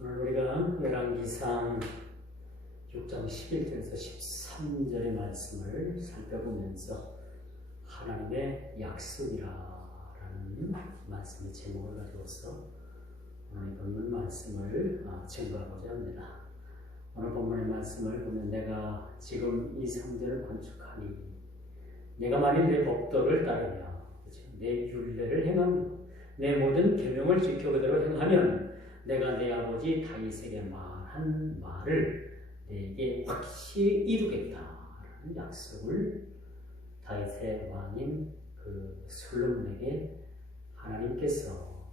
오늘 우리가 열왕기상 6장 11절에서 13절의 말씀을 살펴보면서 하나님의 약속이라는 말씀의 제목을 가지고서 오늘 본문 말씀을 증거하고자 합니다. 오늘 본문의 말씀을 보면 내가 지금 이 성전을 건축하니 내가 만일 내 법도를 따르며 내 율례를 행하며 내 모든 계명을 지켜 그대로 행하면 내가 내 아버지 다윗에게 말한 말을 내게 확실히 이루겠다라는 약속을 다윗의 왕인 그 솔로몬에게 하나님께서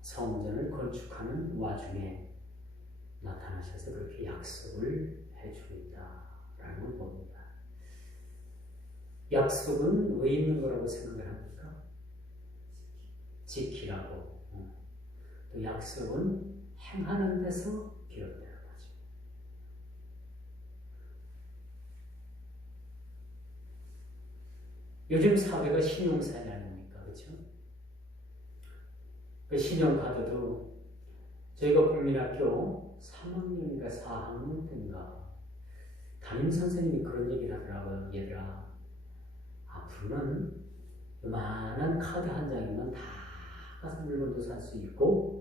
성전을 건축하는 와중에 나타나셔서 그렇게 약속을 해주고 있다라는 걸 봅니다. 약속은 왜 있는 거라고 생각을 합니까? 지키라고. 또 약속은 행하는 데서 비롯되는 거죠. 요즘 사회가 신용사회 아닙니까? 그렇죠? 그 신용카드도 저희가 국민학교 3학년인가 4학년 때인가 담임선생님이 그런 얘기를 하더라고요. 얘들아, 앞으로는 요만한 카드 한 장이면 다 가서 물건도 살 수 있고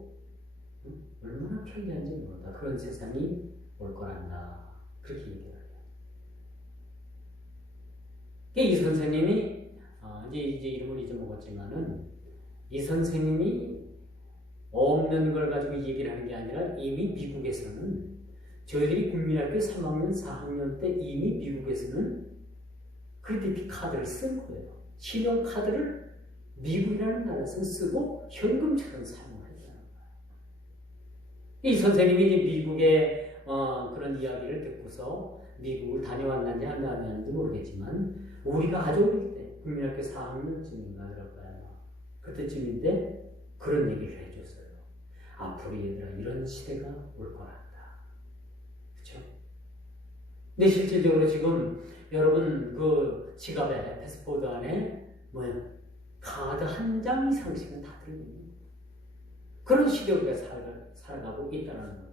얼마나 편리한지 모른다. 그런 세상이 올 거란다. 그렇게 얘기를 해요. 이 선생님이 이제 이름을 잊어먹었지만은 이 선생님이 없는 걸 가지고 얘기를 하는 게 아니라 이미 미국에서는 저희들이 국민학교 3학년, 4학년 때 이미 미국에서는 크레딧 카드를 쓴 거예요. 신용카드를 미국이라는 나라에서 쓰고 현금처럼 사용을 했다는 거예요. 이 선생님이 이제 미국의 그런 이야기를 듣고서 미국을 다녀왔는지 안 다녀왔는지 모르겠지만 우리가 아주 어릴 때 국민학교 4학년쯤인가 그럴 거예요. 그때쯤인데 그런 얘기를 해줬어요. 앞으로 얘들아 이런 시대가 올 거란다. 그렇죠? 근데 실질적으로 지금 여러분 그 지갑에 패스포드 안에 뭐예요? 카드 한 장 이상씩은 다 들어있는 그런 시대에 우리가 살아가고 있다는 거죠.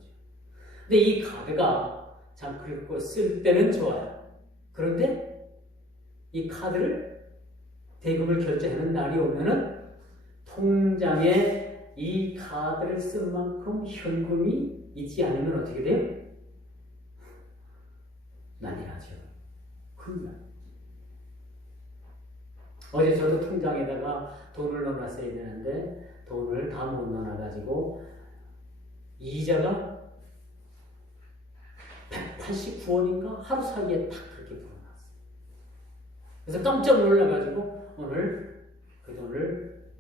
근데 이 카드가 참 그리고 쓸 때는 좋아요. 그런데 이 카드를 대금을 결제하는 날이 오면은 통장에 이 카드를 쓴 만큼 현금이 있지 않으면 어떻게 돼요? 난리 나죠. 큰일 나요. 어제 저도 통장에다가 돈을 넣어놨어야 되는데 돈을 다 못 넣어놔가지고 이자가 189원인가 하루 사이에 딱 그렇게 불어났어요. 그래서 깜짝 놀라가지고 오늘 그 돈을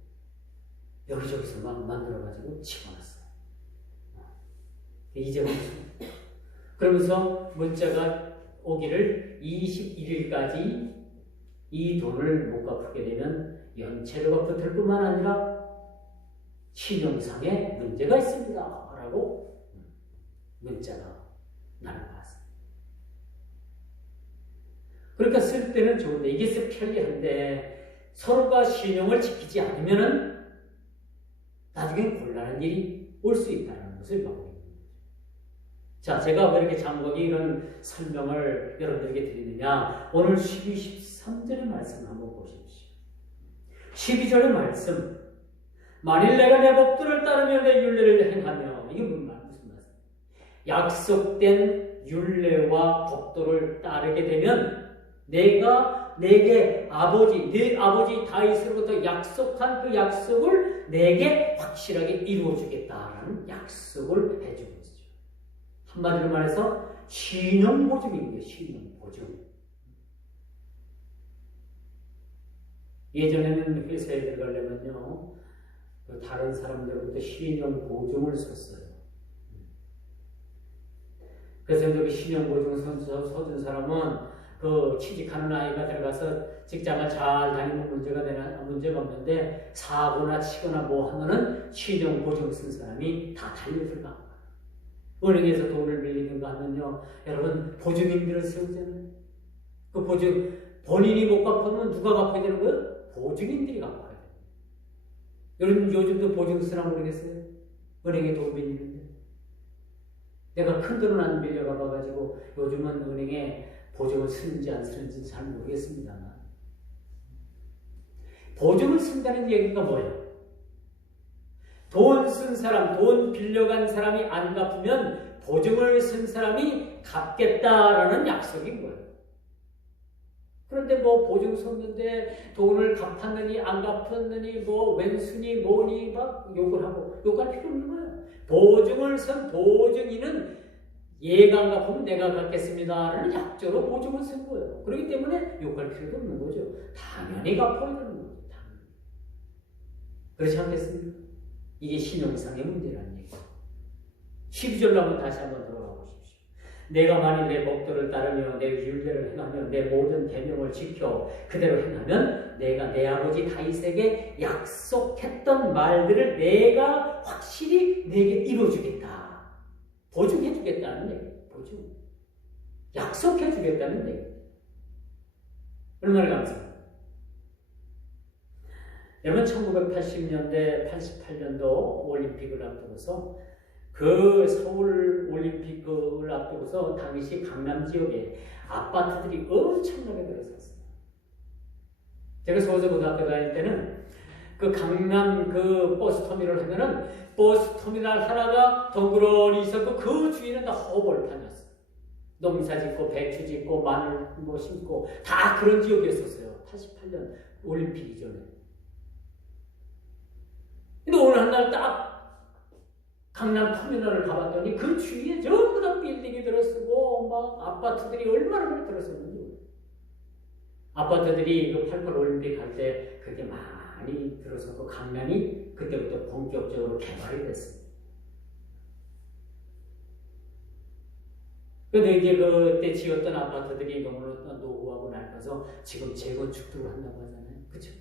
여기저기서 막 만들어가지고 집어넣었어요. 이자가 그러면서 문자가 오기를 21일까지 이 돈을 못 갚게 되면 연체료가 붙을 뿐만 아니라 신용상에 문제가 있습니다. 라고 문자가 날아왔습니다. 그러니까 쓸 때는 좋은데 이게 편리한데 서로가 신용을 지키지 않으면 나중에 곤란한 일이 올 수 있다는 것을 막고 있는 거죠. 자, 제가 왜 이렇게 장거기 이런 설명을 여러분들에게 드리느냐. 오늘 12, 13절의 말씀을 한번 보십시오. 12절의 말씀. 만일 내가 내 법도를 따르며 내 율례를 행하며 이게 무슨 말씀? 약속된 율례와 법도를 따르게 되면 내가 내게 네 아버지 다윗으로부터 약속한 그 약속을 내게 확실하게 이루어주겠다라는 약속을 해주고 있어요. 한마디로 말해서 신용보증입니다. 신용보증. 예전에는 회사에 들어가려면요 다른 사람들로부터 신용보증을 썼어요. 그래서 그 신용보증 서준 사람은 그 취직하는 아이가 들어가서 직장을 잘 다니면 문제가 없는데 사고나 치거나 뭐 하면은 신용보증 쓴 사람이 다 달려들어가. 은행에서 돈을 빌리는가 하면요, 여러분 보증인들을 세우잖아요. 그 보증 본인이 못 갚으면 누가 갚아야 되는 거예요? 보증인들이 갚아야 돼요. 여러분 요즘도 보증 쓰나 모르겠어요? 은행에 돈 빌리는데 내가 큰 돈은 안 빌려가 봐가지고 요즘은 은행에 보증을 쓰는지 안 쓰는지 잘 모르겠습니다만 보증을 쓴다는 얘기가 뭐예요? 돈 쓴 사람, 돈 빌려간 사람이 안 갚으면 보증을 쓴 사람이 갚겠다라는 약속인 거예요. 그런데 뭐 보증 썼는데 돈을 갚았느니 안 갚았느니 뭐 왼수니 뭐니 막 욕을 하고 욕할 필요 없는 거예요. 보증을 쓴 보증인은 얘가 안 갚으면 내가 갚겠습니다라는 약조로 보증을 쓴 거예요. 그렇기 때문에 욕할 필요도 없는 거죠. 당연히 갚아야 되는 거죠. 당연히. 그렇지 않겠습니까? 이게 신용상의 문제라는 얘기죠. 12절로 한번 다시 한번 들어가 보십시오. 내가 만일 내 법도를 따르며 내 율례를 행하며 내 모든 계명을 지켜 그대로 행하면 내가 내 아버지 다윗에게 약속했던 말들을 내가 확실히 내게 이루어주겠다. 보증해주겠다는 얘기예요. 보증. 약속해주겠다는 얘기예요. 얼마나 감사합니다. 여러분 1980년대, 88년도 올림픽을 앞두고서 그 서울 올림픽을 앞두고서 당시 강남 지역에 아파트들이 엄청나게 들어섰어요. 제가 서울고등학교 다닐 때는 그 강남 그 버스터미널 하면은 버스터미널 하나가 덩그러니 있었고 그 주위는 다 허벌판이었어요. 농사 짓고 배추 짓고 마늘 뭐 심고 다 그런 지역이었었어요. 88년 올림픽 이전에. 근데 어느 날 딱 강남 터미널을 가봤더니 그 주위에 전부 다 빌딩이 들어서고 막 아파트들이 얼마나 많이 들어섰는지. 아파트들이 그 88 올림픽 할 때 그렇게 많이 들어서고 강남이 그때부터 본격적으로 개발이 됐습니다. 그런데 이제 그때 지었던 아파트들이 너무 노후하고 낡아서 지금 재건축도 한다고 하잖아요. 그쵸?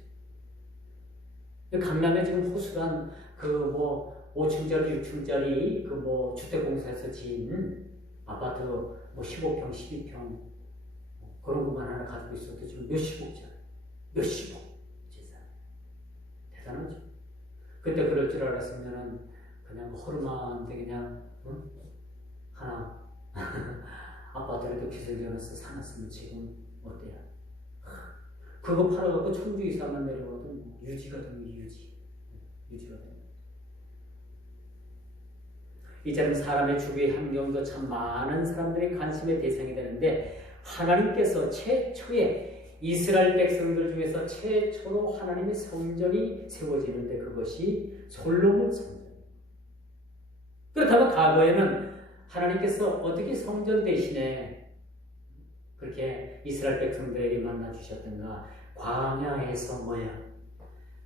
강남에 지금 호수란 그 뭐 5층짜리, 6층짜리 그 뭐 주택공사에서 지은 아파트 뭐 15평, 12평 그런 것만 하나 가지고 있어도 지금 몇십억짜리, 몇십억 재산. 대단하죠. 그때 그럴 줄 알았으면은 그냥 허름한데 그냥 하나 아파트라도 기술전에서 사놨으면 지금 어때요? 그거 팔아갖고 청주 이사만 내려가도 유지가 되는 게 유지가 되는. 이제는 사람의 주변 환경도 참 많은 사람들의 관심의 대상이 되는데 하나님께서 최초에 이스라엘 백성들 중에서 최초로 하나님의 성전이 세워지는데 그것이 솔로몬 성전. 그렇다면 과거에는 하나님께서 어떻게 성전 대신에 그렇게 이스라엘 백성들에게 만나 주셨던가? 광야에서 뭐야?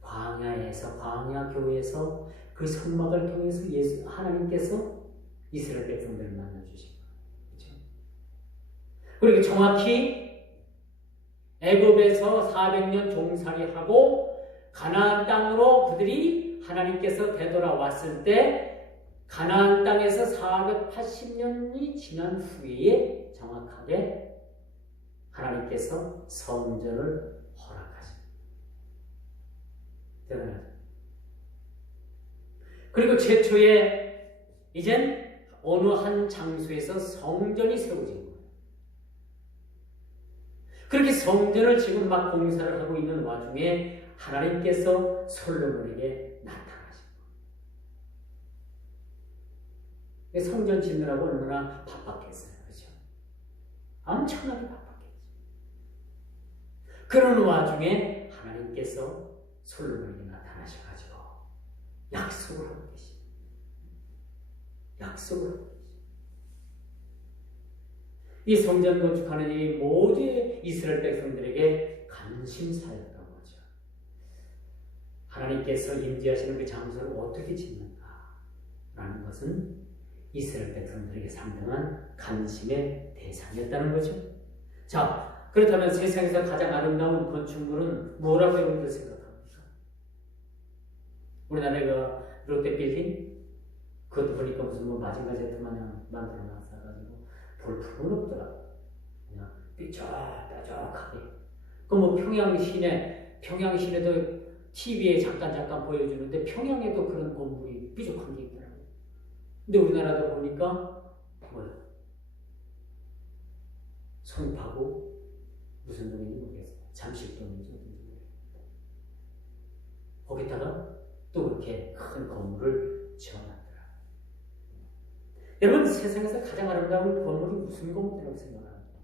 광야 교회에서 그 성막을 통해서 하나님께서 이스라엘 백성들을 만나 주신 거예요. 그렇죠? 그리고 정확히 애굽에서 400년 종살이하고 가나안 땅으로 그들이 하나님께서 되돌아왔을 때 가나안 땅에서 480년이 지난 후에 정확하게 하나님께서 성전을 허락하십니다. 대단하죠. 그리고 최초에 이젠 어느 한 장소에서 성전이 세워진 거예요. 그렇게 성전을 지금 막 공사를 하고 있는 와중에 하나님께서 솔로몬에게 나타나신 거예요. 성전 짓느라고 얼마나 바빴겠어요. 그렇죠? 엄청나게 바빴겠죠. 그런 와중에 하나님께서 솔로몬에게 나타나셔가지고 약속을 하고 계십니다. 약속을 하고 계십니다. 이 성전 건축하는 일이 모두 이스라엘 백성들에게 관심사였던 거죠. 하나님께서 임재하시는 그 장소를 어떻게 짓는가라는 것은 이스라엘 백성들에게 상당한 관심의 대상이었다는 거죠. 자, 그렇다면 세상에서 가장 아름다운 건축물은 뭐라고 여러분들 생각합니까? 우리나라의 그 롯데빌딩? 그것도 보니까 무슨 뭐 마징가 제트 마냥 만들어놨어가지고 볼 필요는 없더라고. 그냥 삐쩍삐쩍하게. 그 뭐 평양 시내도 TV에 잠깐 보여주는데 평양에도 그런 건물이 삐죽한 게 있더라고. 근데 우리나라도 보니까 뭐야? 손파고 무슨 돈인지 모르겠어요. 잠식돈인지 어떤지 모르겠어요. 거기다가 또 그렇게 큰 건물을 지어놨더라. 여러분, 세상에서 가장 아름다운 건물이 무슨 건물이라고 생각합니까?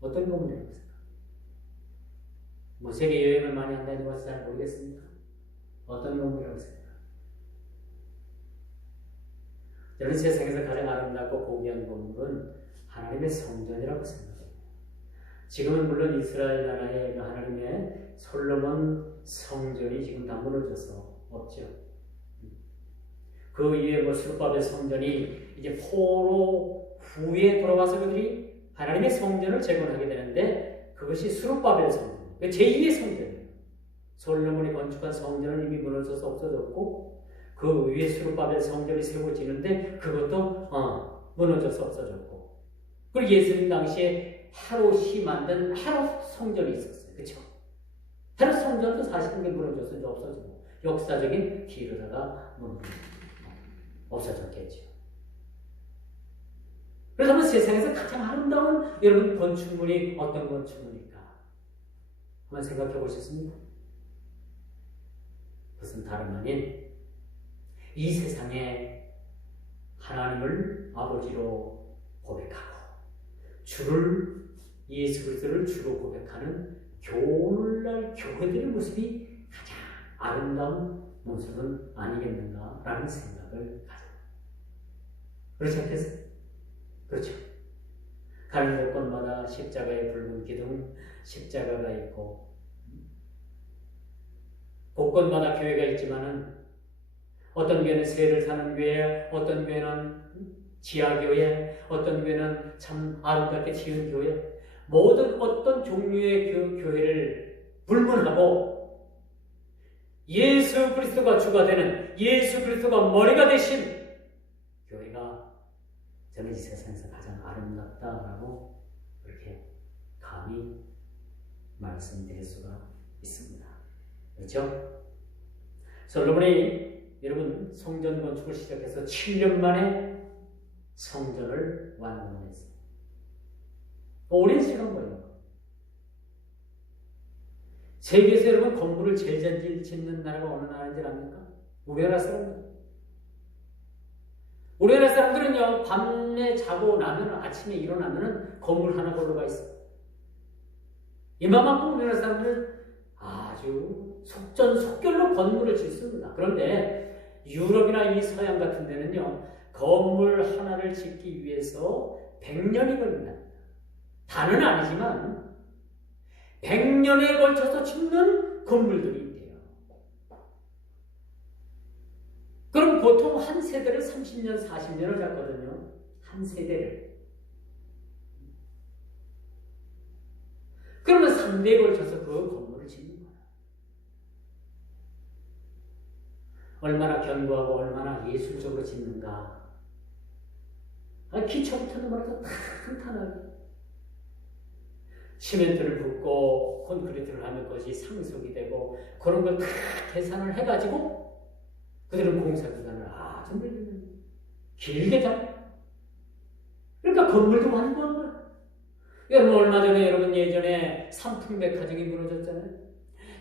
어떤 건물이라고 생각합니까? 뭐 세계 여행을 많이 한다는 것을 잘 모르겠습니까? 어떤 건물이라고 생각합니까? 여러분, 세상에서 가장 아름답고 고귀한 건물은 하나님의 성전이라고 생각합니다. 지금은 물론 이스라엘 나라의 하나님의 솔로몬 성전이 지금 다 무너져서 없죠. 그 위에 뭐 수르바벨 성전이 이제 포로 후에 돌아와서 그들이 하나님의 성전을 재건하게 되는데 그것이 수르바벨 성전, 제2의 성전이에요. 솔로몬이 건축한 성전은 이미 무너져서 없어졌고 그 위에 수르바벨 성전이 세워지는데 그것도 무너져서 없어졌고, 그리고 예수님 당시에 헤롯이 만든 헤롯 성전이 있었어요. 그렇죠? 헤롯 성전도 사실은 무너져서 이제 없어지고 역사적인 기회로다가 없어졌겠죠. 그렇다면 세상에서 가장 아름다운 여러분 건축물이 어떤 건축물일까? 한번 생각해 보셨습니까? 그것은 다름 아닌 이 세상에 하나님을 아버지로 고백하고 주를 예수 그리스도를 주로 고백하는 오늘날 교회들의 모습이 가장 아름다운 모습은 아니겠는가라는 생각을 가져요. 그렇지 않겠어요? 그렇죠. 가는 곳곳마다 십자가의 붉은 기둥, 십자가가 있고 곳곳마다 교회가 있지만은 어떤 교회는 세를 사는 교회, 어떤 교회는 지하교회, 어떤 교회는 참 아름답게 지은 교회, 모든 어떤 종류의 교회를 불문하고 예수 그리스도가 주가 되는, 예수 그리스도가 머리가 되신 교회가 저는 이 세상에서 가장 아름답다라고 그렇게 감히 말씀드릴 수가 있습니다. 그렇죠? 솔로몬이 여러분 성전 건축을 시작해서 7년 만에 성전을 완공했어요. 오랜 시간 걸려요. 세계에서 여러분 건물을 제일 잘 짓는 나라가 어느 나라인지 압니까? 우리나라 사람들. 우리나라 사람들은요, 밤에 자고 나면 아침에 일어나면 건물 하나 걸러가 있어요. 이만큼 우리나라 사람들은 아주 속전속결로 건물을 짓습니다. 그런데 유럽이나 이 서양 같은 데는요, 건물 하나를 짓기 위해서 100년이 걸린다. 다는 아니지만 100년에 걸쳐서 짓는 건물들이 있대요. 그럼 보통 한 세대를 30년, 40년을 잡거든요. 한 세대를. 그러면 3대에 걸쳐서 그 건물을 짓는 거예요. 얼마나 견고하고 얼마나 예술적으로 짓는가. 기초부터는 말해서 탄탄하게. 시멘트를 붓고 콘크리트를 하면 그것이 상속이 되고 그런 걸 다 계산을 해가지고 그들은 공사기간을 아주 길게 잡아요. 그러니까 건물도 완공한 거예요. 여러분 얼마 전에 여러분 예전에 삼풍백화점이 무너졌잖아요.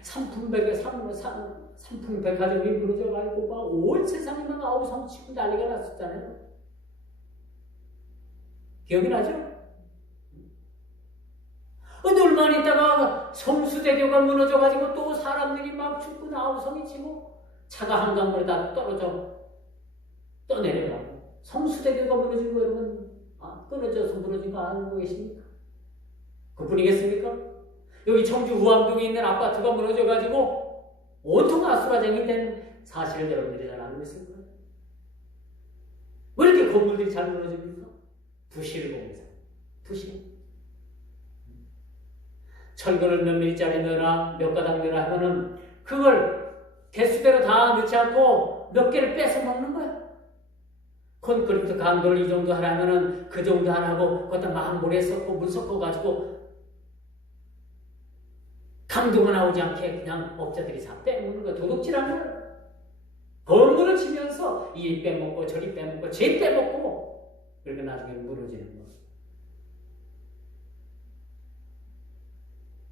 삼풍백화점이 무너져가지고 막 온 세상이 막 아우성 치고 난리가 났었잖아요. 기억이 나죠? 근데 얼마 있다가 성수대교가 무너져가지고 또 사람들이 막 죽고 아우성이 치고 차가 한강물에 다 떠내려가고 성수대교가 무너진 거 여러분 끊어져서 무너진 거 알고 계십니까? 그뿐이겠습니까? 여기 청주 후암동에 있는 아파트가 무너져가지고 온통 아수라장이 된 사실을 여러분들이 잘 알고 있을 거예요. 왜 이렇게 건물들이 잘 무너집니까? 부실공사, 부실. 철근을 몇 밀짜리 넣어라, 몇 가닥 넣어라 하면은 그걸 개수대로 다 넣지 않고 몇 개를 뺏어 먹는 거야. 콘크리트 강도를 이 정도 하라면은 그 정도 하라고 거기다 막 모래 섞고 물 섞어가지고 강도가 나오지 않게 그냥 업자들이 다 빼먹는 거야. 도둑질하는 거야. 건물을 치면서 이 빼먹고 저리 빼먹고 쟤 빼먹고 그러니까 나중에 무너지는 거.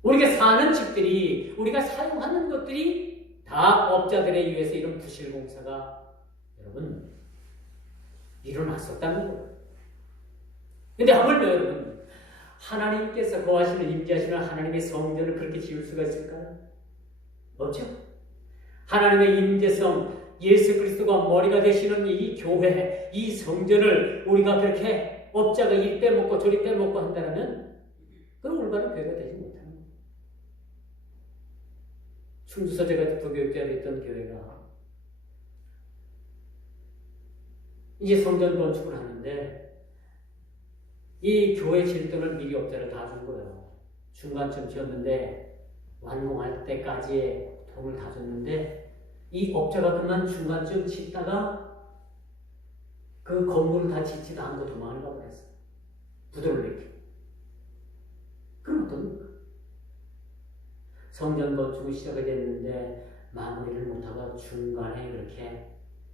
우리가 사는 집들이, 우리가 사용하는 것들이 다 업자들에 의해서 이런 부실공사가 여러분 일어났었다는 거예요. 근데 하물며 여러분, 하나님께서 거하시는 임재하시는 하나님의 성전을 그렇게 지을 수가 있을까요? 없죠. 하나님의 임재성, 예수 그리스도가 머리가 되시는 이 교회, 이 성전을 우리가 그렇게 업자가 이 빼먹고 저리 빼먹고 한다면 그럼 올바른 교회가 되지 못합니다. 충주서 제가 부교육자로 있던 교회가 이제 성전 건축을 하는데 이 교회 질돈을 미리 업자를 다 준 거예요. 중간쯤 지었는데 완공할 때까지의 돈을 다 줬는데 이 업자가 그만 중간쯤 짓다가 그 건물을 다 짓지도 않고 도망을 가버렸어요. 부도를 내키고. 그럼 어떻습니까? 성전 건축이 시작이 됐는데 마무리를 못하고 중간에 그렇게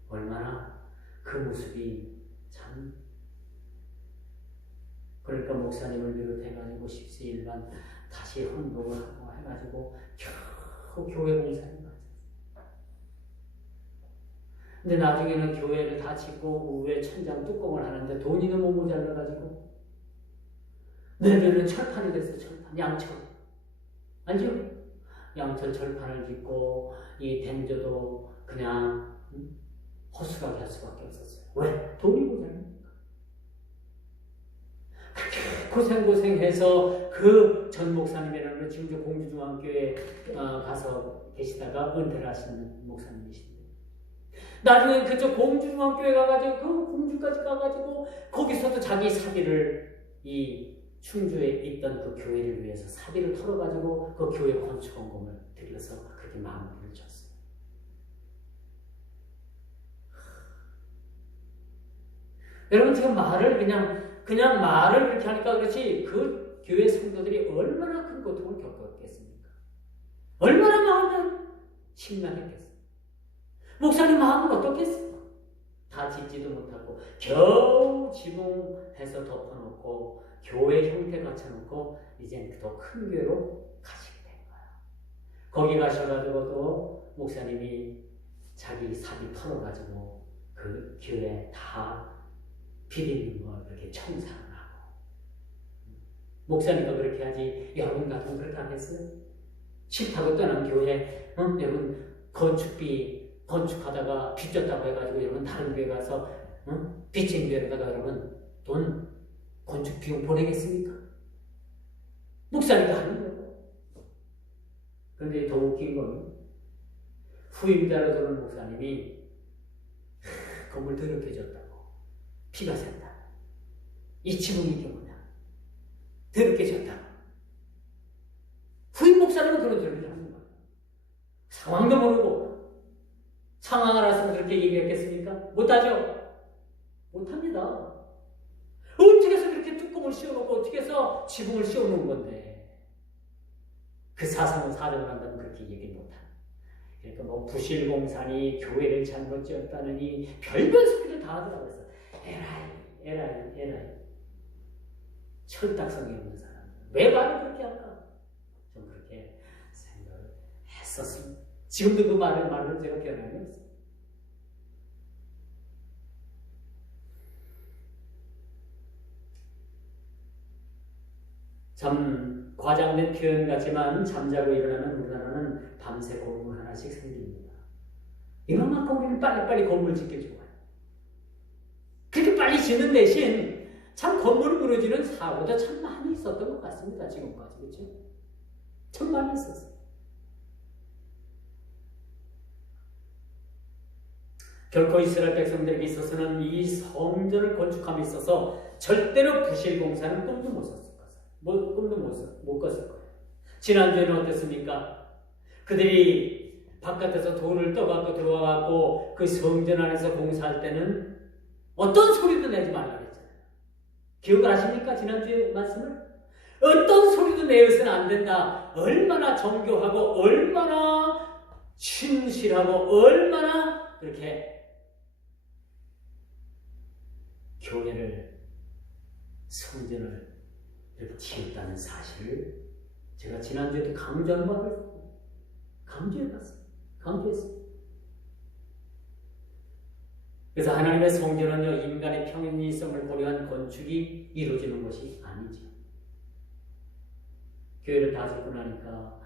얼마나 그 모습이 참, 그러니까 목사님을 비롯해가지고 십시일반 다시 헌금을 하고 해가지고 겨우 교회 공사를 맞았어요. 근데 나중에는 교회를 다 짓고 위에 천장 뚜껑을 하는데 돈이 너무 모자라가지고 내년에는 철판이 됐어요. 철판, 양철. 알죠? 양철 철판을 짓고 이 댐저도 그냥 허술하게 할 수밖에 없었어요. 왜? 돈이 모자랍니까? 고생해서 그 전 목사님이라는 지금 저 공주중앙교회 가서 계시다가 은퇴를 하시는 목사님이신데 나중에 그쪽 공주중앙교회 가가지고 그 공주까지 가가지고 거기서도 자기 사비를 이 충주에 있던 그 교회를 위해서 사비를 털어가지고 그 교회 건축원금을 들여서 그렇게 마무리를 쳤어요. 여러분 지금 말을 그냥 말을 그렇게 하니까 그렇지 그 교회 성도들이 얼마나 큰 고통을 겪었겠습니까? 얼마나 마음을 심란했겠어요? 목사님 마음은 어떻겠어요? 다 짓지도 못하고 겨우 지붕해서 덮어놓고 교회 형태 갖춰놓고 이제 더 큰 교회로 가시게 된 거예요. 거기 가셔가지고 또 목사님이 자기 사비 털어가지고 그 교회 다 비리는 걸 그렇게 청산을 하고 목사님과 그렇게 하지 여러분 같으면 그렇게 하겠어요? 싫다고 떠난 교회 여러분 건축비 건축하다가 빚졌다고 해가지고 여러분 다른 교회 가서 빚진 교회에다가 여러분 돈 건축 비용 보내겠습니까? 목사니까 하는 거예요. 그런데 더 웃긴 건 후임자로 들어온 목사님이 건물 더럽게 졌다고 피가 샌다. 이 지붕이 이게 뭐냐? 더럽게 졌다고. 후임 목사님은 그런 소리를 하는 거예요. 상황도 모르고 상황을 알았으면 그렇게 얘기했겠습니까? 못하죠? 못합니다. 어떻게 해서 그렇게 뚜껑을 씌워놓고 어떻게 해서 지붕을 씌워놓은 건데 그 사상은 사정을 한다면 그렇게 얘기 못합니다. 그러니까 뭐 부실공사니 교회를 잘못 지었다느니 별별 소리를 다 하더라고요. 에라이 철딱성이 없는 사람 왜 말을 그렇게 할까? 좀 그렇게 생각을 했었습니다. 지금도 그 말을 제가 변함이 없어요. 참 과장된 표현 같지만 잠자고 일어나면 우리나라는 밤새 건물 하나씩 생깁니다. 이만큼 우리는 빨리빨리 건물 짓게 좋아요. 그렇게 빨리 짓는 대신 참 건물이 무너지는 사고도 참 많이 있었던 것 같습니다. 지금까지 그렇죠? 참 많이 있었어요. 결코 이스라엘 백성들에게 있어서는 이 성전을 건축함에 있어서 절대로 부실공사는 꿈도 못 꿨을 거예요. 지난주에는 어땠습니까? 그들이 바깥에서 돌을 떠갖고 들어와갖고 그 성전 안에서 공사할 때는 어떤 소리도 내지 말라 그랬잖아요. 기억을 하십니까? 지난주에 말씀을? 어떤 소리도 내어서는 안 된다. 얼마나 정교하고 얼마나 신실하고 얼마나 그렇게 교회를 성전을 이렇게 지었다는 사실을 제가 지난주에도 강조했어요. 그래서 하나님의 성전은요, 인간의 평행성을 고려한 건축이 이루어지는 것이 아니죠. 교회를 다 짓고 나니까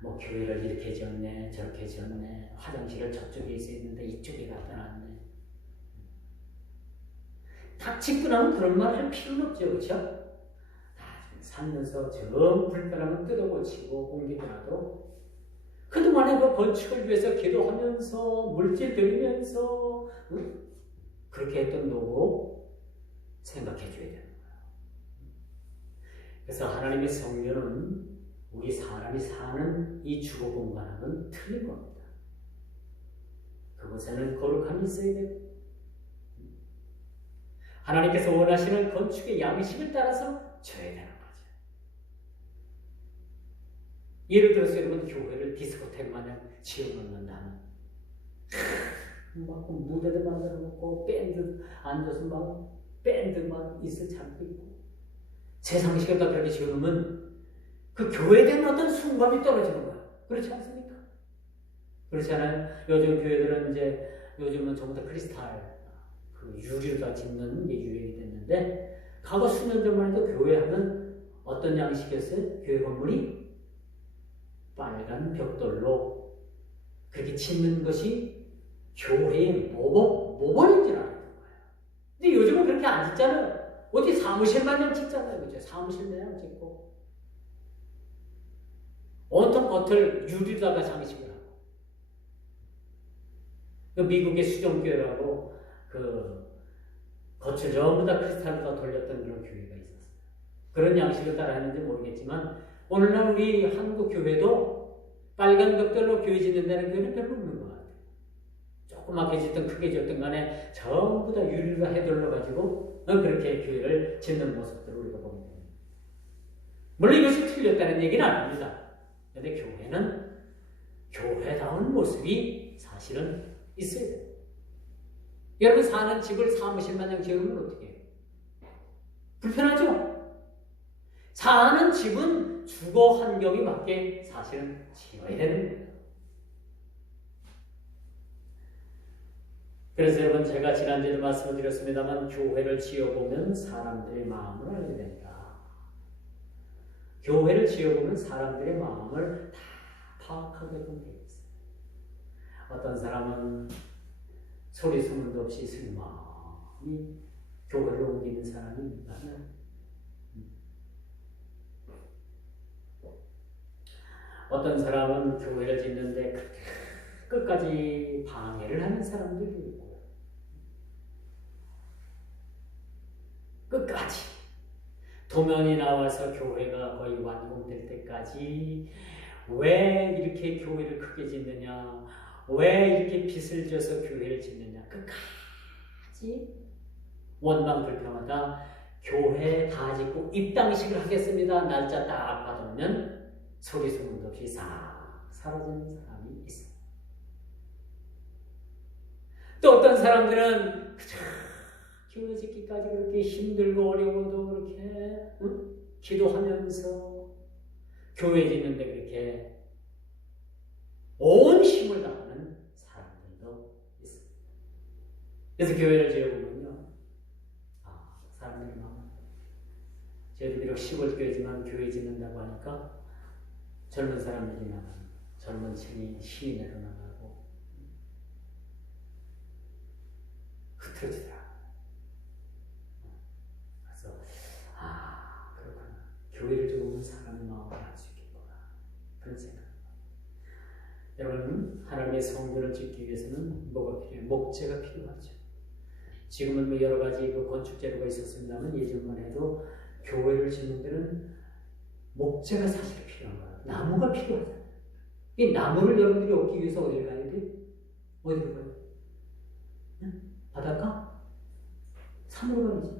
뭐 교회를 이렇게 지었네, 저렇게 지었네, 화장실을 저쪽에 있었는데 이쪽에 갖다 놨네. 다 짓고 나면 그런 말 할 필요는 없죠, 그렇죠? 나중에 살면서 정 불편하면 뜯어고치고 옮기더라도 그동안에 그 건축을 위해서 기도하면서 물질 드리면서 그렇게 했던 노고 생각해 줘야 되는 거예요. 그래서 하나님의 성전은 우리 사람이 사는 이 주거 공간하고는 틀린 겁니다. 그곳에는 거룩함이 있어야 되고 하나님께서 원하시는 건축의 양식을 따라서 줘야 되는 거죠. 예를 들어서 여러분 교회를 디스코텍 마냥 지어놓는다면 막 무대도 만들어 놓고 밴드 앉아서 막 밴드만 있어 잡고 있고 세상식에다 그렇게 지어놓으면 그 교회에 대한 어떤 순감이 떨어지는 거예요. 그렇지 않습니까? 그렇잖아요. 요즘 교회들은 이제 요즘은 전부 다 크리스탈 그 유리로 다 짓는 게 유행이 됐는데 과거 수년 전만 해도 교회 하면 어떤 양식이었어요? 교회 건물이 빨간 벽돌로 그렇게 짓는 것이 교회의 모범인 줄 알았던 거예요. 근데 요즘은 그렇게 안 짓잖아요. 어디 사무실 마냥 짓잖아요. 그죠? 사무실 마냥 짓고 온통 겉을 유리로다가 장식을 하고 그 미국의 수종교회라고 그 겉을 전부 다 크리스탈로 다 돌렸던 그런 교회가 있었어요. 그런 양식을 따라했는지 모르겠지만 오늘날 우리 한국 교회도 빨간 벽돌로 교회 짓는다는 교회는 별로 없는 것 같아요. 조그맣게 짓든 크게 짓든 간에 전부 다 유리로 해돌려가지고 그렇게 교회를 짓는 모습들을 우리가 보게 됩니다. 물론 이것이 틀렸다는 얘기는 아닙니다. 그런데 교회는 교회다운 모습이 사실은 있어야 돼요. 여러분 사는 집을 사무실 마냥 지으면 어떻게 해요? 불편하죠? 사는 집은 주거 환경에 맞게 사실은 지어야 되는 거예요. 그래서 여러분 제가 지난주에도 말씀을 드렸습니다만 교회를 지어보면 사람들의 마음을 알게 된다. 교회를 지어보면 사람들의 마음을 다 파악하게끔 되어 있어요. 어떤 사람은 소리 소문도 없이 슬마이 교회를 옮기는 사람이 있다면 어떤 사람은 교회를 짓는데 끝까지 방해를 하는 사람들도 있고 끝까지 도면이 나와서 교회가 거의 완공될 때까지 왜 이렇게 교회를 크게 짓느냐, 왜 이렇게 빚을 져서 교회를 짓느냐, 끝까지 원망 불평하다 교회 다 짓고 입당식을 하겠습니다. 날짜 딱 받으면 소리 소문도 없이 싹 사라지는 사람이 있어요. 또 어떤 사람들은 교회 짓기까지 그렇게 힘들고 어려워도 그렇게 기도하면서 교회 짓는데 그렇게 온 힘을 다하는 사람들도 있습니다. 그래서 교회를 지어보면요, 사람들이 막 저희도 비록 시골 교회지만 교회 짓는다고 하니까 젊은 사람들이 나가고 젊은 층이 시인회로 나가고 흐트러지더라. 그래서 그렇구나. 교회를 좀 사람의 마음을 알 수 있겠구나. 그런 생각. 여러분, 하나님의 성전을 짓기 위해서는 뭐가 필요해요? 목재가 필요하죠. 지금은 뭐 여러 가지 그 건축 재료가 있었습니다만 예전만 해도 교회를 짓는 데는 목재가 사실 필요한 거예요. 나무가 필요하잖아요. 이 나무를 여러분들이 얻기 위해서 어디를 가야 돼? 어디로 가요? 바닷가? 산으로 가야지.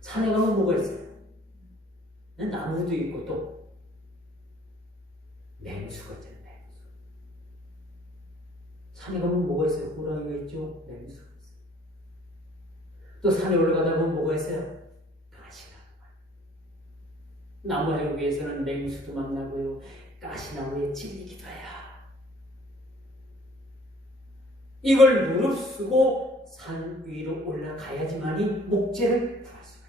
산에 가면 뭐가 있어요? 나무도 있고 또 맹수가 있잖아요. 맹수. 산에 가면 뭐가 있어요? 호랑이가 있죠? 맹수가 있어요. 또 산에 올라가다 보면 뭐가 있어요? 가시나무가 나무를 위해서는 맹수도 만나고요. 가시나무에 찔리기도 해요. 이걸 무릅쓰고 산 위로 올라가야지만이 목재를 구할 수가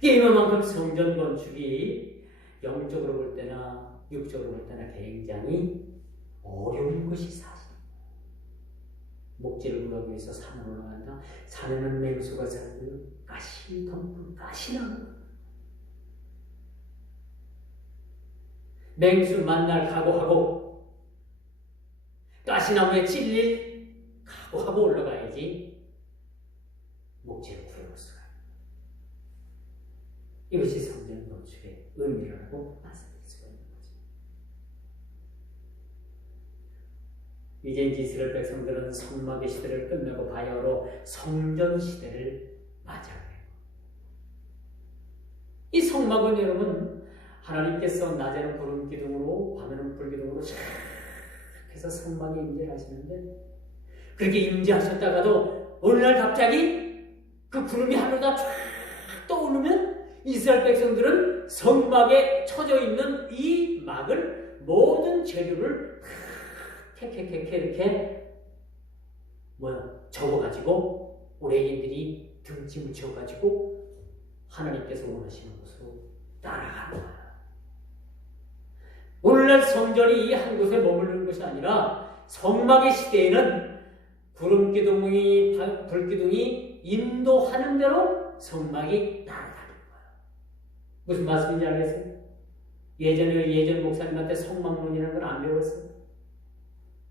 있다. 이만큼 성전 건축이 영적으로 볼 때나 육적으로 볼 때나 굉장히 어려운 것이 사실입니다. 목재를 구하기 위해서 산을 올라간다. 산에는 맹수가 살고요. 가시, 덤불, 가시나무. 맹수 만날 각오하고 가시나무에 찔릴 각오하고 올라가야지 목재를 구해볼 수가 있습니다. 이것이 성전 건축의 의미라고 말씀드릴 수가 있는 거죠. 이제 이스라엘 백성들은 성막의 시대를 끝내고 바야흐로 성전 시대를 맞이하게 됩니다. 이 성막은 여러분 하나님께서 낮에는 구름 기둥으로 밤에는 불 기둥으로 쫙 해서 성막에 임재를 하시는데 그렇게 임재하셨다가도 어느 날 갑자기 그 구름이 하늘에다 쫙 떠오르면 이스라엘 백성들은 성막에 쳐져 있는 이 막을 모든 재료를 캐캐캐캐 이렇게 접어가지고 우레인들이 등짐을 지어가지고 하나님께서 원하시는 곳으로 따라가는 거예요. 오늘날 성전이 이 한 곳에 머무르는 것이 아니라 성막의 시대에는 구름기둥이 불기둥이 인도하는 대로 성막이 날아가는 거예요. 무슨 말씀인지 알겠어요? 예전 목사님한테 성막론이라는 걸 안 배웠어요?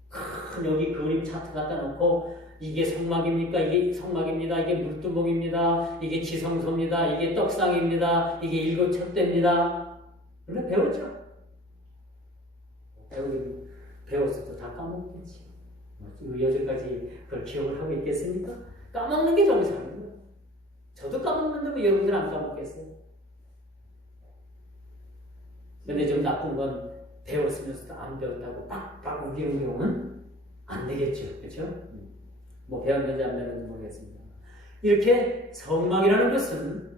큰 여기 그림 차트 갖다 놓고 이게 성막입니까? 이게 성막입니다. 이게 물두멍입니다. 이게 지성소입니다. 이게 떡상입니다. 이게 일곱척대입니다. 그래 배웠죠? 배웠어도 다 까먹겠지. 여기까지 그걸 기억을 하고 있겠습니까? 까먹는 게 정상인 거예요. 저도 까먹는데 왜 여러분들 안 까먹겠어요? 근데 좀 나쁜 건 배웠으면서도 안 배웠다고 빡빡 우기는 경우는 안 되겠죠. 그렇죠? 배웠는지 안 배웠는지 모르겠습니다. 이렇게 성막이라는 것은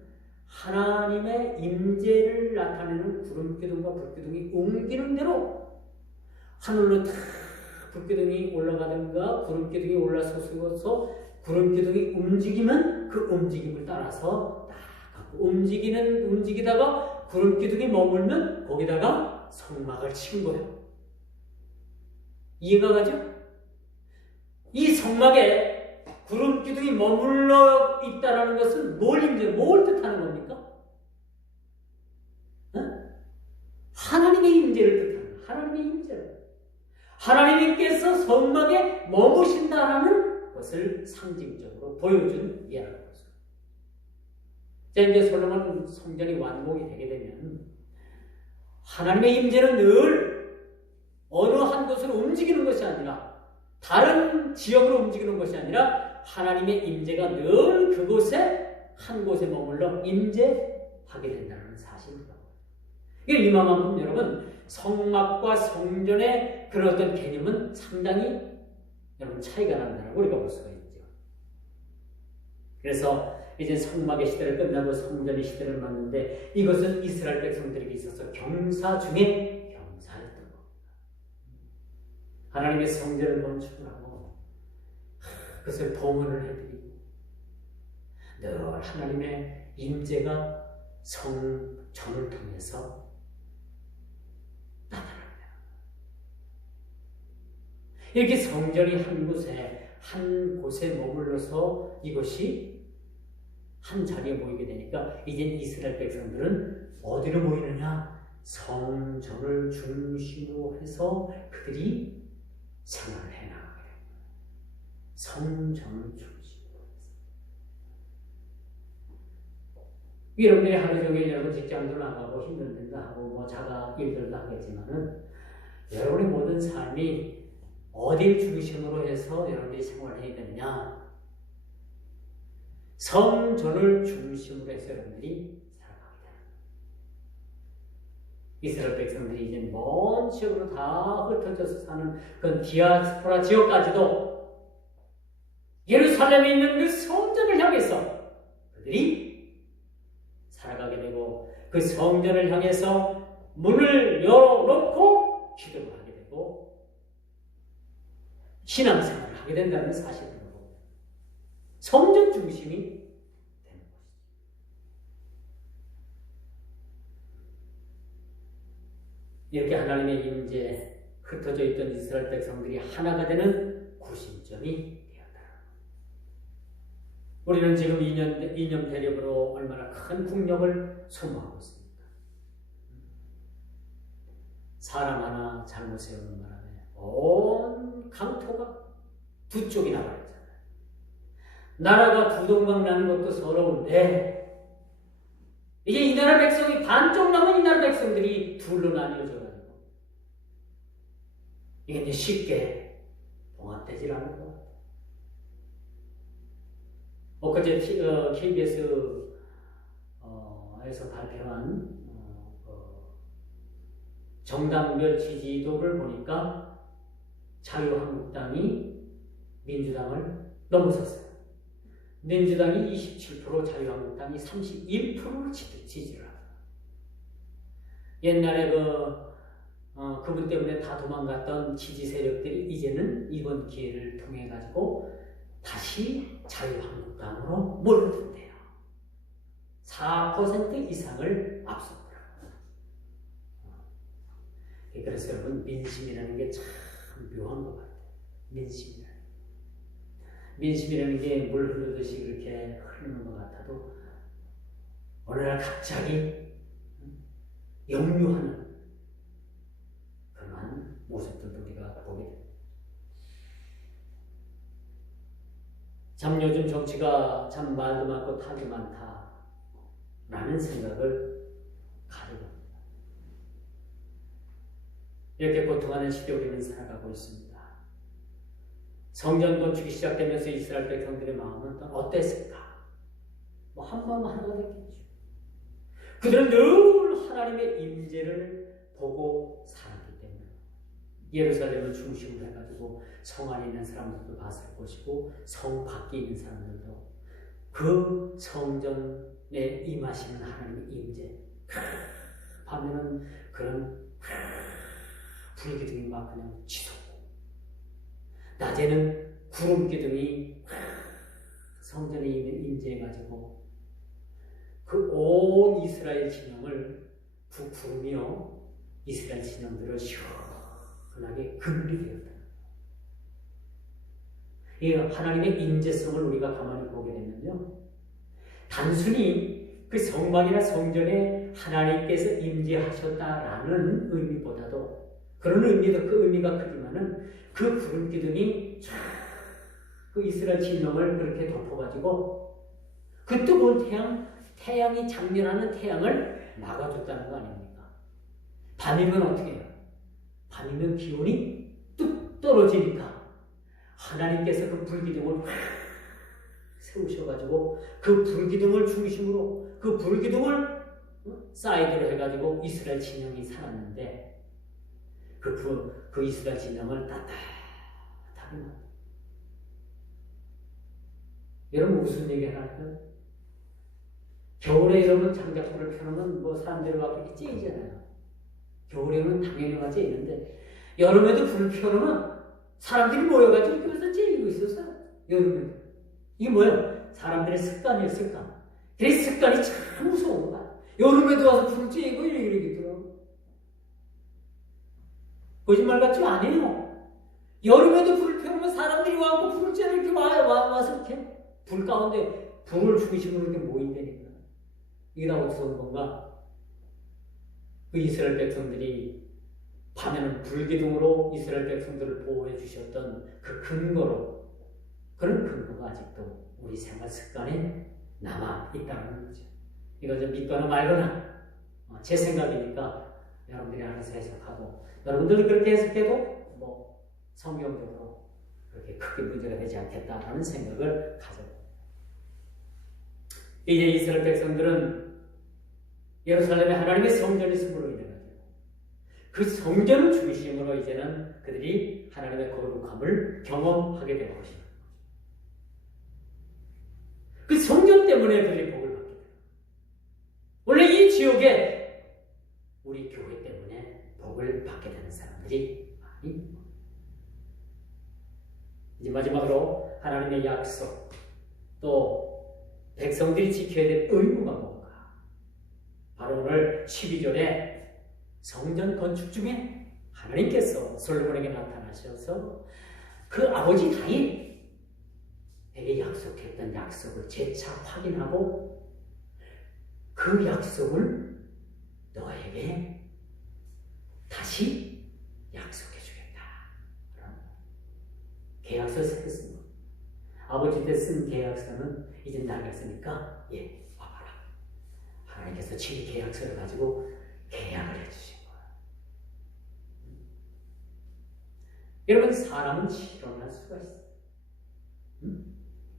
하나님의 임재를 나타내는 구름기둥과 불기둥이 옮기는 대로 하늘로 탁 불기둥이 올라가든가 구름기둥이 올라서서 구름기둥이 움직이면 그 움직임을 따라서 딱 움직이다가 구름기둥이 머물면 거기다가 성막을 치는 거예요. 이해가 가죠? 이 성막에 구름기둥이 머물러 있다는 것은 뭘 뜻하는 겁니까? 하나님의 임재를 뜻하는 거예요. 하나님의 임재를. 하나님께서 성막에 머무신다라는 것을 상징적으로 보여준 예라는 거죠. 자, 이제 솔로몬 성전이 완공이 되게 되면 하나님의 임재는 늘 어느 한 곳으로 움직이는 것이 아니라 다른 지역으로 움직이는 것이 아니라 하나님의 임재가 늘 그곳에 한 곳에 머물러 임재하게 된다는 사실입니다. 이만큼 여러분 성막과 성전의 그런 어떤 개념은 상당히 여러분 차이가 난다고 우리가 볼 수가 있죠. 그래서 이제 성막의 시대를 끝나고 성전의 시대를 맞는데 이것은 이스라엘 백성들에게 있어서 경사 중에 경사였던 겁니다. 하나님의 성전을 건축을 하고 그것을 봉헌을 해드리고 늘 하나님의 임재가 성전을 통해서 나타납니다. 이렇게 성전이 한 곳에 머물러서 이것이 한 자리에 모이게 되니까 이제 이스라엘 백성들은 어디로 모이느냐? 성전을 중심으로 해서 그들이 생활을 해나가게 됩니다. 성전을 중심으로 해서. 여러분들이 하루 종일 여러분 직장도 나가고 힘든 일도 하고 자가 일들도 하겠지만은 여러분의 모든 삶이 어딜 중심으로 해서 여러분들이 생활을 해야 되느냐? 성전을 중심으로 해서 여러분들이 살아가게 됩니다. 이스라엘 백성들이 이제 먼 지역으로 다 흩어져서 사는 그 디아스포라 지역까지도 예루살렘에 있는 그 성전을 향해서 그들이 살아가게 되고 그 성전을 향해서 문을 열어놓고 기도를 하게 되고 신앙생활을 하게 된다는 사실을 보고 성전 중심이 되는 것이죠. 이렇게 하나님의 임재 흩어져 있던 이스라엘 백성들이 하나가 되는 구심점이 되었다. 우리는 지금 2년 대립으로 얼마나 큰 국력을 소모하고 있습니다. 사람 하나 잘못 세우는 바람에 온 강토가 두 쪽이 나가있잖아요. 나라가 두 동강 나는 것도 서러운데 이게 이 나라 백성이 반쪽 남은 이 나라 백성들이 둘로 나뉘어져가지고 이게 이제 쉽게 봉합되질 않을 것 같아요. 엊그제 KBS에서 발표한 정당별 지지도를 보니까 자유한국당이 민주당을 넘어섰어요. 민주당이 27%, 자유한국당이 31%를 지지를 합니다. 옛날에 그분 때문에 다 도망갔던 지지 세력들이 이제는 이번 기회를 통해 가지고 다시 자유한국당으로 몰려든대요. 4% 이상을 앞섰더라고요. 그래서 여러분, 민심이라는 게 참 묘한 것 같아요. 민심이라는 게 물 흐르듯이 그렇게 흐르는 것 같아도 어느 날 갑자기 역류하는 그러한 모습들도 우리가 보게 됩니다. 참 요즘 정치가 참 말도 많고 탈이 많다라는 생각을 가지고 있습니다. 이렇게 고통하는 시대에 우리는 살아가고 있습니다. 성전 건축이 시작되면서 이스라엘 백성들의 마음은 어땠을까? 한 마음 하나가 됐겠죠. 그들은 늘 하나님의 임재를 보고 살았기 때문에 예루살렘을 중심으로 해가지고 성 안에 있는 사람들도 봤을 것이고 성 밖에 있는 사람들도 그 성전에 임하시는 하나님의 임재 하면은 그런 불기둥이 막 그냥 치솟고 낮에는 구름 기둥이 성전에 임재해가지고 그 온 이스라엘 진영을 부풀으며 이스라엘 진영들을 시원하게 그늘이 되었다. 이 하나님의 임재성을 우리가 가만히 보게 되면요, 단순히 그 성막이나 성전에 하나님께서 임재하셨다라는 의미보다도 그런 의미도 그 의미가 크지만은 그 구름 기둥이 그 이스라엘 진영을 그렇게 덮어가지고 그 뜨거운 태양이 장렬하는 태양을 막아줬다는 거 아닙니까? 밤이면 어떻게 해요? 밤이면 기온이 뚝 떨어지니까 하나님께서 그 불기둥을 세우셔가지고 그 불기둥을 중심으로 그 불기둥을 사이드로 해가지고 이스라엘 진영이 살았는데 그 이스라엘 진영을 따뜻하게 만들어요. 여러분 무슨 얘기 하나 할까요? 겨울에 여러분 장작불을 펴놓으면 사람들이 막 이렇게 찌이잖아요. 겨울에는 당연히 와 찌이는데 여름에도 불을 펴놓으면 사람들이 모여가지고 그래서 찌이고 있었어요. 여름에도. 이게 뭐예요? 사람들의 습관이에요, 습관. 그래서 습관이 참 무서운 거야. 여름에도 와서 불을 찌이고 이러겠더라고. 거짓말 같지 아니에요. 여름에도 불을 펴놓으면 사람들이 와서 불을 찌르고 이렇게 와서 이렇게 불 가운데 불을 중심으로 이렇게 모인다니까. 이게 다 어디서 온 건가? 그 이스라엘 백성들이 밤에는 불기둥으로 이스라엘 백성들을 보호해 주셨던 그 근거로, 그런 근거가 아직도 우리 생활 습관에 남아 있다는 거죠. 이거 좀 믿거나 말거나 제 생각이니까 여러분들이 알아서 해석하고, 여러분들이 그렇게 해석해도 성경적으로 그렇게 크게 문제가 되지 않겠다라는 생각을 가져요. 이제 이스라엘 백성들은 예루살렘에 하나님의 성전이 있음으로 인해가지고 그 성전을 중심으로 이제는 그들이 하나님의 거룩함을 경험하게 된 것입니다. 그 성전 때문에 그들이 복을 받게 돼요. 원래 이 지역에 이제 마지막으로 하나님의 약속, 또 백성들이 지켜야 될 의무가 뭔가? 바로 오늘 12절에 성전 건축 중에 하나님께서 솔로몬에게 나타나셔서 그 아버지 다윗에게 약속했던 약속을 재차 확인하고 그 약속을 너에게 다시 약속해 주겠다. 계약서 쓰겠습니다. 아버지 때 쓴 계약서는 이제 낡았으니까 와봐라. 하나님께서 친히 계약서를 가지고 계약을 해주신 거야. 여러분, 사람은 실현할 수가 있어요.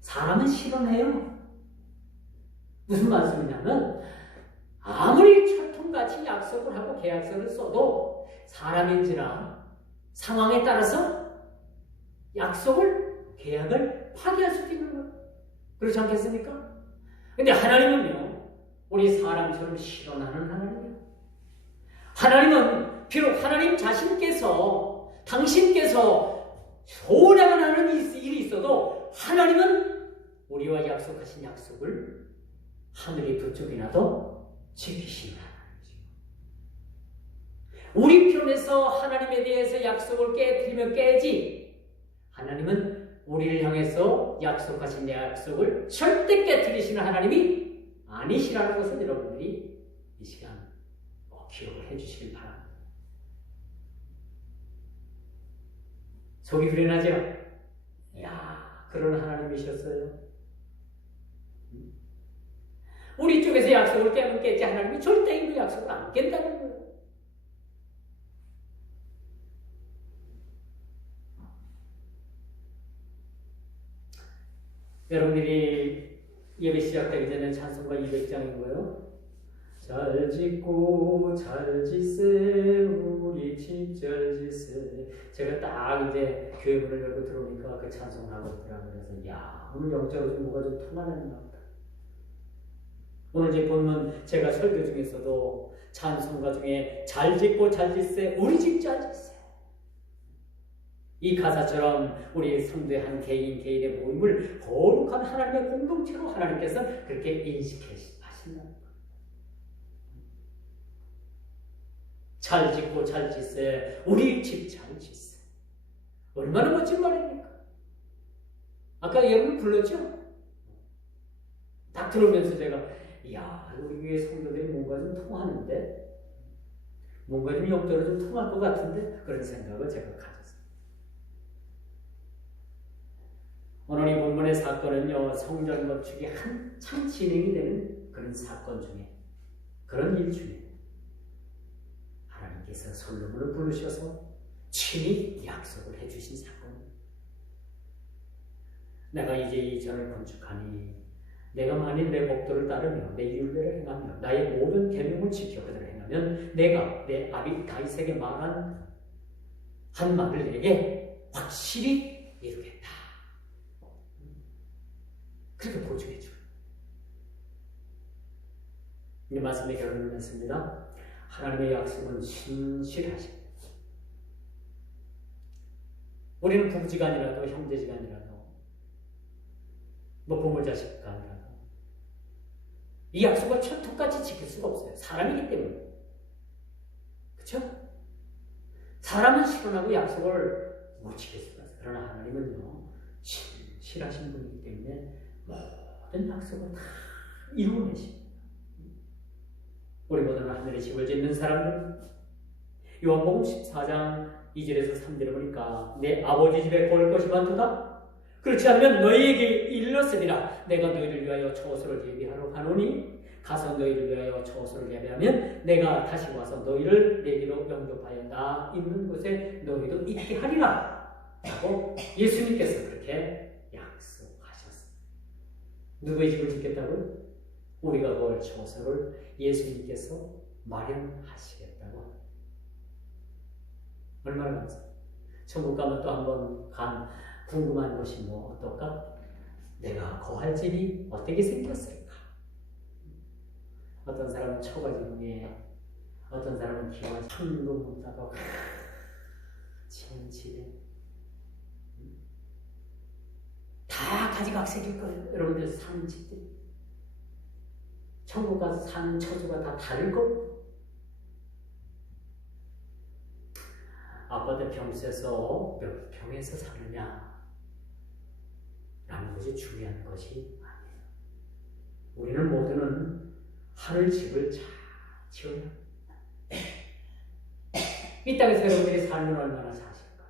사람은 실현해요. 무슨 말씀이냐면 아무리 철통같이 약속을 하고 계약서를 써도 사람인지라 상황에 따라서 약속을, 계약을 파기할 수도 있는 거예요. 그렇지 않겠습니까? 근데 하나님은요, 우리 사람처럼 실현하는 하나님이에요. 하나님은 비록 하나님 자신께서, 당신께서 소원해만 하는 일이 있어도 하나님은 우리와 약속하신 약속을 하늘이 두 쪽이나도 지키시는 하나님이죠. 우리 편에서 하나님에 대해서 약속을 깨뜨리면 깨지, 하나님은 우리를 향해서 약속하신 약속을 절대 깨뜨리시는 하나님이 아니시라는 것을 여러분들이 이 시간 기억을 해주시길 바랍니다. 속이 후련하죠? 이야, 그런 하나님이셨어요. 우리 쪽에서 약속을 깨면 깼지 하나님이 절대 그 약속을 안 깬다는 거예요. 여러분들이 예배 시작되기 전에 찬송가 200장이고요. 잘 짓고 잘 짓세 우리 집 잘 짓세. 제가 딱 이제 교회 문을 열고 들어오니까 그 찬송을 하고 있더라고요. 그래서 야, 오늘 영적으로 좀 뭐가 좀 통하는 것 같다. 오늘 이제 본문 제가 설교 중에서도 찬송가 중에 잘 짓고 잘 짓세 우리 집 잘 짓세, 이 가사처럼 우리 성도의 한 개인 개인의 모임을 거룩한 하나님의 공동체로 하나님께서 그렇게 인식하신다. 잘 짓고 잘 짓세 우리 집 잘 짓세. 얼마나 멋진 말입니까? 아까 여러분 불렀죠? 딱 들으면서 제가 이야, 우리 교회 성도들이 뭔가 좀 통하는데, 뭔가 좀 영적으로 좀 통할 것 같은데, 그런 생각을 제가 가졌습니다. 오늘 이 본문의 사건은요, 성전 건축이 한참 진행이 되는 그런 사건 중에, 그런 일 중에 하나님께서 솔로몬을 부르셔서 친히 약속을 해주신 사건입니다. 내가 이제 이 전을 건축하니 내가 만일 내 법도를 따르며 내 율례를 행하며 나의 모든 계명을 지켜 그대로 행하면 내가 내 아비 다윗에게 말한 한 말을 내게 확실히 이루겠다. 그렇게 보증해 줘요. 이 말씀의 결론을 냈습니다. 하나님의 약속은 신실하십니다. 우리는 부부지간이라도 형제지간이라도 뭐 부모자식간이라도 이 약속을 천통같이 지킬 수가 없어요. 사람이기 때문에. 그렇죠? 사람은 실현하고 약속을 못 지킬 수가 있어요. 그러나 하나님은요, 신실하신 분이기 때문에 모든 약속을 다 이루어내십니다. 우리보다는 하늘의 집을 짓는 사람들, 요한복음 14장 2절에서 3절에 보니까 내 아버지 집에 거할 것이 많도다. 그렇지 않으면 너희에게 일렀으리라. 내가 너희를 위하여 처소를 예비하러 가노니 가서 너희를 위하여 처소를 예비하면 내가 다시 와서 너희를 내게로 영접하여 나 있는 곳에 너희도 있게 하리라. 라고 예수님께서 그렇게 약속하셨습니다. 누구의 집을 짓겠다고요? 우리가 거할 처소를 예수님께서 마련하시겠다고 합니다. 얼마나 감사합니다. 천국 가면 또 한번 궁금한 것이 뭐 어떨까? 내가 거할 집이 어떻게 생겼을까? 어떤 사람은 초가집에, 어떤 사람은 기와 천도 못 따고 같이 한 집에, 어떤 사람은 뭐 가지각색일 거예요. 여러분들 사는 집들이. 천국 가서 사는 처소가 다 다를 겁니다. 아파트 평수에서 몇 평에서 사느냐 라는 것이 중요한 것이 아니에요. 우리는 모두는 하늘 집을 잘 지어야 합니다. 이 땅에서 여러분들이 살면 얼마나 사실까요?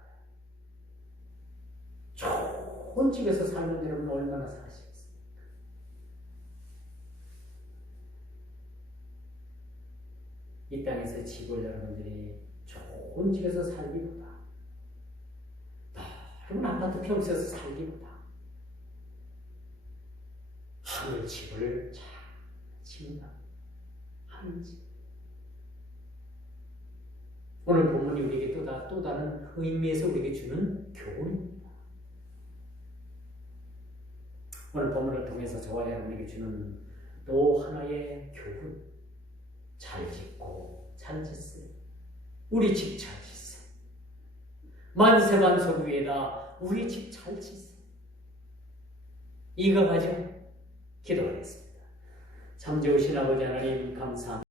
좋은 집에서 살면 여러분 얼마나 사시겠습니까? 이 땅에서 집을 여러분들이 좋은 집에서 살기보다 넓은 아파트 평수에서 살기보다 하늘 집을 잘 지은다. 하늘 집. 오늘 본문이 우리에게 또 다른 의미에서 우리에게 주는 교훈입니다. 오늘 본문을 통해서 저와 여러분에게 주는 또 하나의 교훈. 잘 짓고 잘 짓으세요. 우리 집 잘 짓으세요. 만세만속 위에다 우리 집 잘 짓으세요. 이거 가지고 기도하겠습니다. 참 좋으신 아버지 하나님 감사합니다.